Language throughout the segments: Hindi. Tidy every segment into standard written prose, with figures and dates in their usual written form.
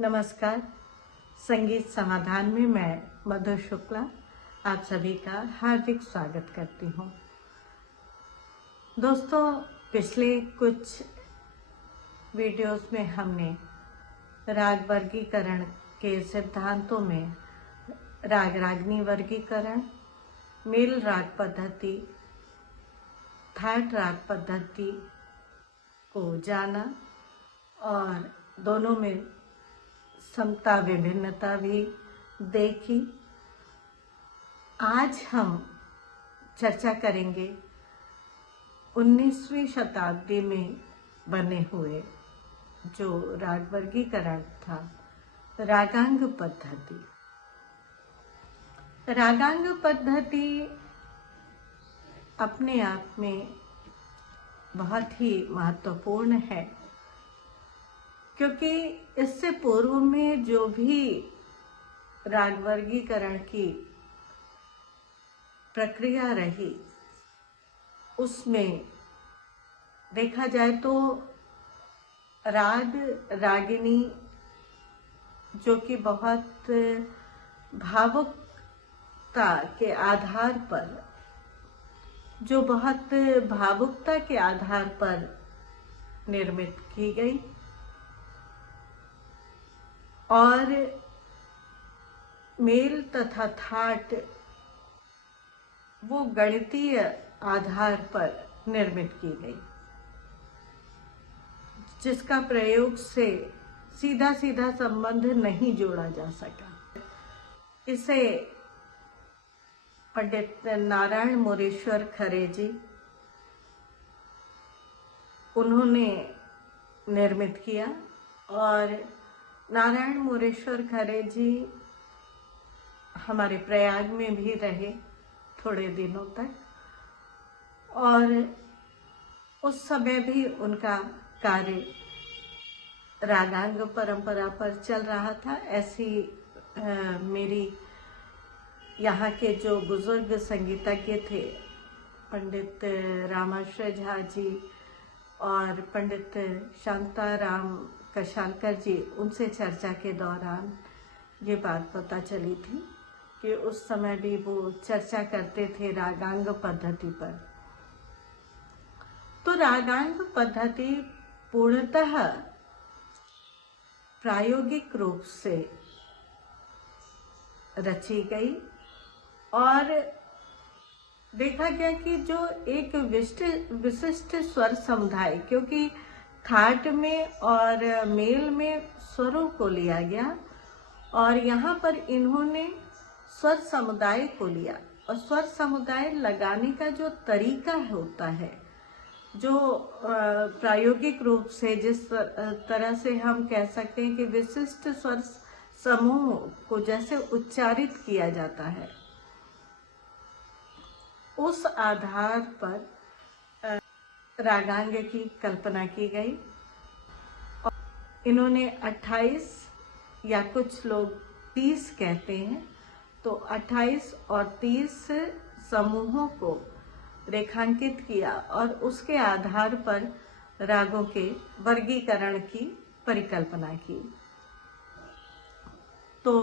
नमस्कार। संगीत समाधान में मैं मधु शुक्ला आप सभी का हार्दिक स्वागत करती हूँ। दोस्तों, पिछले कुछ वीडियोस में हमने राग वर्गीकरण के सिद्धांतों में राग रागनी वर्गीकरण, मेल राग पद्धति, थाट राग पद्धति को जाना और दोनों में समता विभिन्नता भी देखी। आज हम चर्चा करेंगे 19वीं शताब्दी में बने हुए जो राग वर्गीकरण था, रागांग पद्धति। रागांग पद्धति अपने आप में बहुत ही महत्वपूर्ण है, क्योंकि इससे पूर्व में जो भी राग वर्गीकरण की प्रक्रिया रही उसमें देखा जाए तो राग रागिनी जो कि बहुत भावुकता के आधार पर निर्मित की गई और मेल तथा थाट वो गणितीय आधार पर निर्मित की गई, जिसका प्रयोग से सीधा सीधा संबंध नहीं जोड़ा जा सका। इसे पंडित नारायण मोरेश्वर खरे जी उन्होंने निर्मित किया और नारायण मोरेश्वर खरे जी हमारे प्रयाग में भी रहे थोड़े दिनों तक और उस समय भी उनका कार्य रागांग परंपरा पर चल रहा था। ऐसी मेरी यहाँ के जो बुजुर्ग संगीतज्ञ थे, पंडित रामाश्रय झा जी और पंडित शांताराम कशालकर जी, उनसे चर्चा के दौरान ये बात पता चली थी कि उस समय भी वो चर्चा करते थे रागांग पद्धति पर। तो रागांग पद्धति पूर्णतः प्रायोगिक रूप से रची गई और देखा गया कि जो एक विशिष्ट स्वर समुदाय, क्योंकि थाट में और मेल में स्वरों को लिया गया और यहाँ पर इन्होंने स्वर समुदाय को लिया और स्वर समुदाय लगाने का जो तरीका होता है, जो प्रायोगिक रूप से जिस तरह से हम कह सकते हैं कि विशिष्ट स्वर समूह को जैसे उच्चारित किया जाता है, उस आधार पर रागांग की कल्पना की गई। और इन्होंने 28 या कुछ लोग 30 कहते हैं, तो 28 और 30 समूहों को रेखांकित किया और उसके आधार पर रागों के वर्गीकरण की परिकल्पना की। तो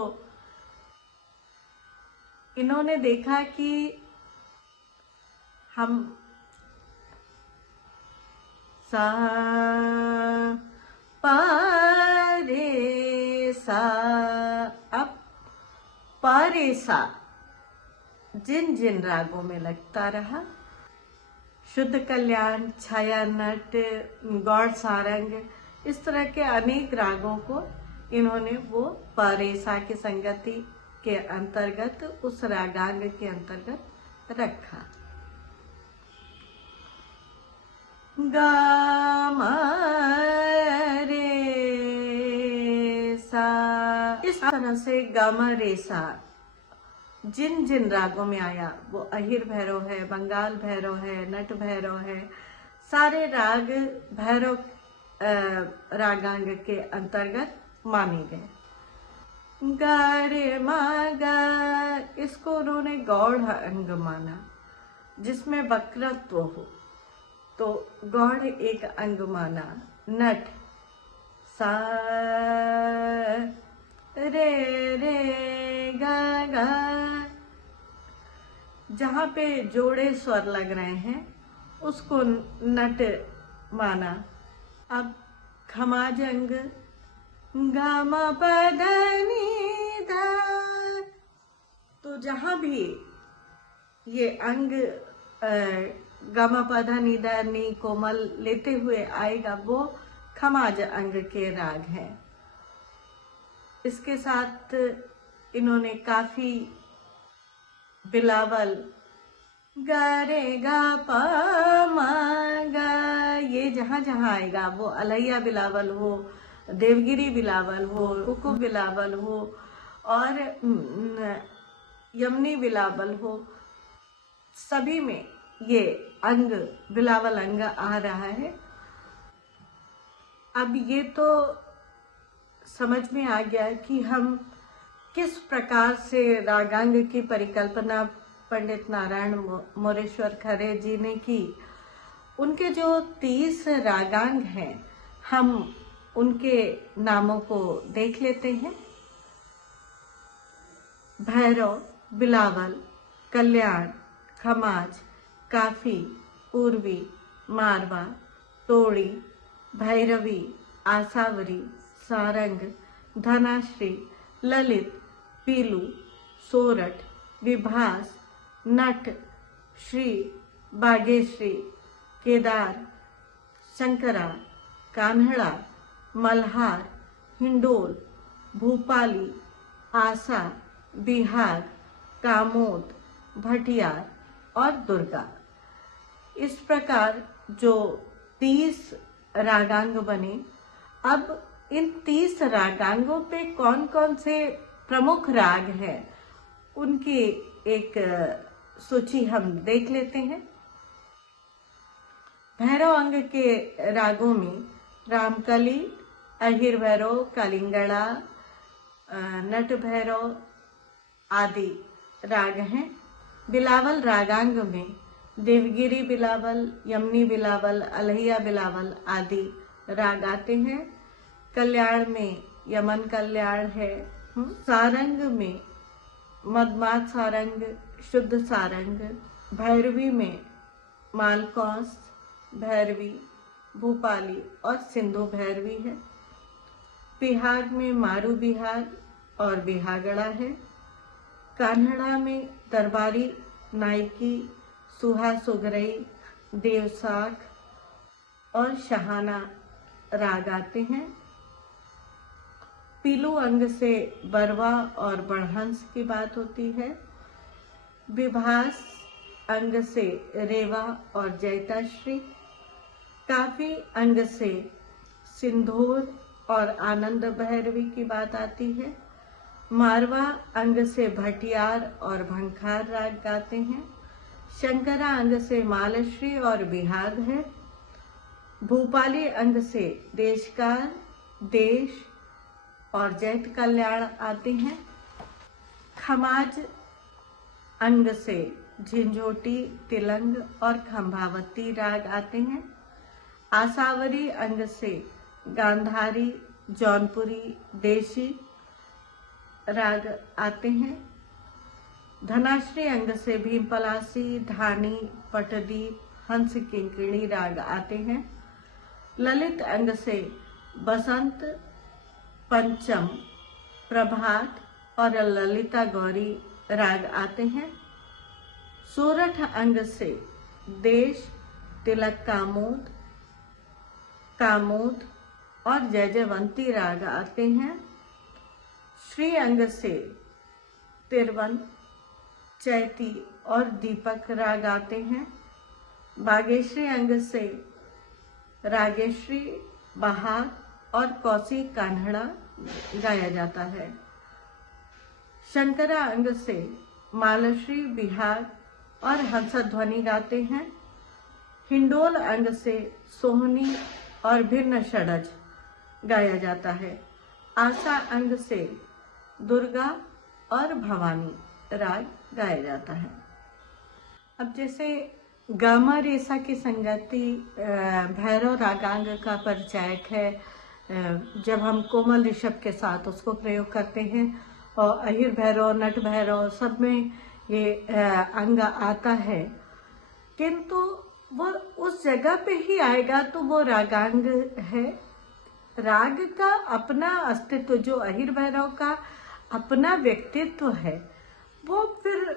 इन्होंने देखा कि हम सा पा रे सा, अब पा रे सा जिन जिन रागों में लगता रहा, शुद्ध कल्याण, छाया नट, गौड़ सारंग, इस तरह के अनेक रागों को इन्होंने वो पा रे सा की संगति के अंतर्गत, उस रागांग के अंतर्गत रखा। गा मा रे सा, इस तरह से गा मा रे सा जिन जिन रागों में आया, वो अहिर भैरव है, बंगाल भैरव है, नट भैरव है, सारे राग भैरव रागांग के अंतर्गत माने गए। गा रे मा गा, इसको उन्होंने गौड़ अंग माना जिसमें वक्रत्व हो, तो गौड़ एक अंग माना। नट सा जहाँ पे जोड़े स्वर लग रहे हैं उसको नट माना। अब खमाज अंग गा मा पा धा नी धा, तो जहाँ भी ये अंग गा मा पा धा नी धा नी कोमल लेते हुए आएगा वो खमाज अंग के राग हैं। इसके साथ इन्होंने काफी बिलावल गा रे गा पा मा गा, ये जहाँ जहाँ आएगा वो अलैया बिलावल हो, देवगिरी बिलावल हो, कुकु बिलावल हो और यमनी बिलावल हो, सभी में ये अंग बिलावल अंग आ रहा है। अब ये तो समझ में आ गया कि हम किस प्रकार से रागांग की परिकल्पना पंडित नारायण मोरेश्वर खरे जी ने की। उनके जो 30 रागांग हैं हम उनके नामों को देख लेते हैं। भैरव, बिलावल, कल्याण, खमाज, काफी, पूर्वी, मारवा, तोड़ी, भैरवी, आसावरी, सारंग, धनाश्री, ललित, पीलू, सोरठ, विभास, नट, श्री, बागेश्री, केदार, शंकरा, कान्हड़ा, मल्हार, हिंडोल, भूपाली, आसा, बिहार, कामोद, भटियार और दुर्गा। इस प्रकार जो 30 रागांग बने। अब इन 30 रागांगों पे कौन कौन से प्रमुख राग हैं उनकी एक सूची हम देख लेते हैं। भैरव अंग के रागों में रामकली, अहिर भैरव, कालिंगड़ा, नट भैरव आदि राग हैं। बिलावल रागांग में देवगिरी बिलावल, यमनी बिलावल, अलहिया बिलावल आदि राग आते हैं। कल्याण में यमन कल्याण है। सारंग में मदमात सारंग, शुद्ध सारंग। भैरवी में मालकौस, भैरवी, भूपाली और सिंधु भैरवी है। बिहाग में मारू बिहाग और बिहागड़ा है। कान्हड़ा में दरबारी, नायकी, सुहा सुगरई, देवसाख और शहाना राग आते हैं। पीलू अंग से बरवा और बड़हंस की बात होती है। विभास अंग से रेवा और जैताश्री। काफी अंग से सिंधूर और आनंद भैरवी की बात आती है। मारवा अंग से भटियार और भंखार राग गाते हैं। शंकरा अंग से मालश्री और बिहाग है। भूपाली अंग से देशकाल, देश और जैत कल्याण आते हैं। खमाज अंग से झिंझोटी, तिलंग और खंभावती राग आते हैं। आसावरी अंग से गांधारी, जौनपुरी, देशी राग आते हैं। धनाश्री अंग से भीमपलासी, धानी, पटदीप, हंस किंकिणी राग आते हैं। ललित अंग से बसंत, पंचम, प्रभात और ललिता गौरी राग आते हैं। सोरठ अंग से देश, तिलक कामोद, कामोद और जयजयवंती राग आते हैं। श्री अंग से तिरवन, चैती और दीपक राग आते हैं। बागेश्री अंग से रागेश्री, बहार और कौसी कान्हड़ा गाया जाता है। शंकरा अंग से मालश्री, बिहार और हंसध्वनि गाते हैं। हिंडोल अंग से सोहनी और भिन्न षडज गाया जाता है। आशा अंग से दुर्गा और भवानी राग गाया जाता है। अब जैसे गामा रेसा की संगति भैरव रागांग का परिचायक है। जब हम कोमल ऋषभ के साथ उसको प्रयोग करते हैं और अहिर भैरव, नट भैरव सब में ये अंग आता है, किंतु वो उस जगह पे ही आएगा तो वो रागांग है। राग का अपना अस्तित्व, जो अहिर भैरव का अपना व्यक्तित्व है, वो फिर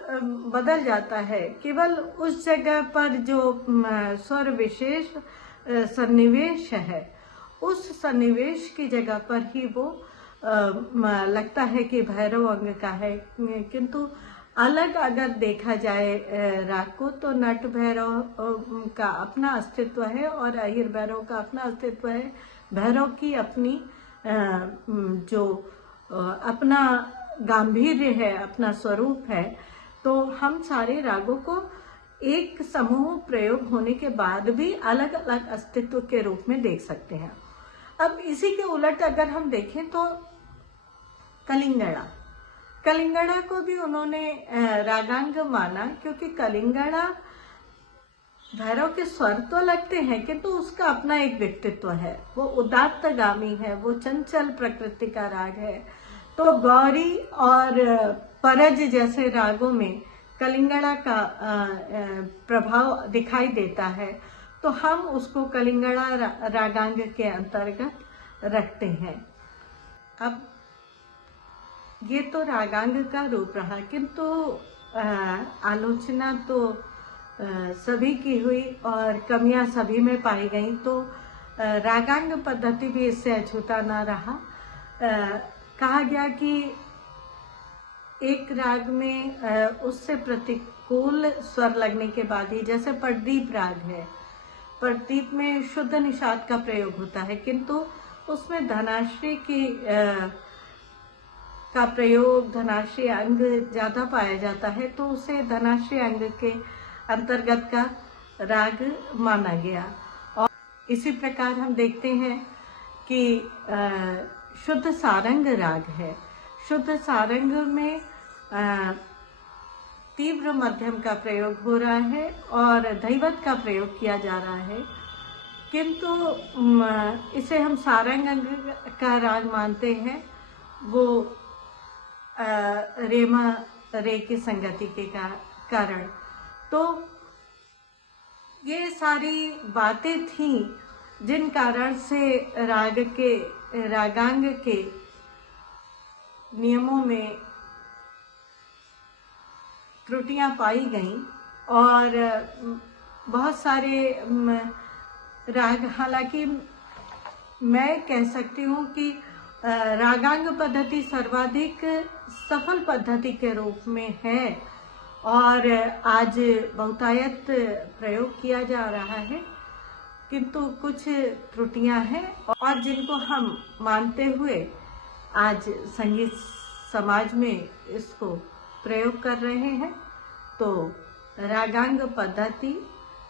बदल जाता है। केवल उस जगह पर जो स्वर विशेष सन्निवेश है, उस सन्निवेश की जगह पर ही वो लगता है कि भैरव अंग का है। किंतु अलग अगर देखा जाए राग को, तो नट भैरव का अपना अस्तित्व है और अहिर भैरव का अपना अस्तित्व है। भैरव की अपनी जो अपना गांभीर्य है, अपना स्वरूप है। तो हम सारे रागों को एक समूह प्रयोग होने के बाद भी अलग अलग अस्तित्व के रूप में देख सकते हैं। अब इसी के उलट अगर हम देखें तो कलिंगड़ा को भी उन्होंने रागांग माना, क्योंकि कलिंगड़ा भैरव के स्वर तो लगते हैं किंतु उसका अपना एक व्यक्तित्व है। वो उदात्तगामी है, वो चंचल प्रकृति का राग है। तो गौरी और परज जैसे रागों में कलिंगड़ा का प्रभाव दिखाई देता है, तो हम उसको कलिंगड़ा रागांग के अंतर्गत रखते हैं। अब ये तो रागांग का रूप रहा, किंतु आलोचना तो सभी की हुई और कमियां सभी में पाई गई। तो रागांग पद्धति भी इससे अछूता ना रहा। कहा गया कि एक राग में उससे प्रतिकूल स्वर लगने के बाद ही, जैसे परदीप राग है, परदीप में शुद्ध निषाद का प्रयोग होता है, किंतु उसमें धनाश्री की का प्रयोग, धनाश्री अंग ज्यादा पाया जाता है, तो उसे धनाश्री अंग के अंतर्गत का राग माना गया। और इसी प्रकार हम देखते हैं कि शुद्ध सारंग राग है। शुद्ध सारंग में तीव्र मध्यम का प्रयोग हो रहा है और धैवत का प्रयोग किया जा रहा है, किंतु इसे हम सारंग अंग का राग मानते हैं। वो रेमा रे की संगति के कारण। तो ये सारी बातें थीं जिन कारण से रागांग के नियमों में त्रुटियां पाई गईं और बहुत सारे राग, हालांकि मैं कह सकती हूँ कि रागांग पद्धति सर्वाधिक सफल पद्धति के रूप में है और आज बहुतायत प्रयोग किया जा रहा है, किंतु कुछ त्रुटियां हैं और जिनको हम मानते हुए आज संगीत समाज में इसको प्रयोग कर रहे हैं। तो रागांग पद्धति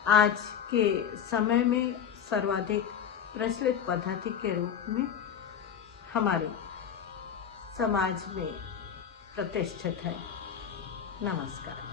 आज के समय में सर्वाधिक प्रचलित पद्धति के रूप में हमारे समाज में प्रतिष्ठित है। नमस्कार।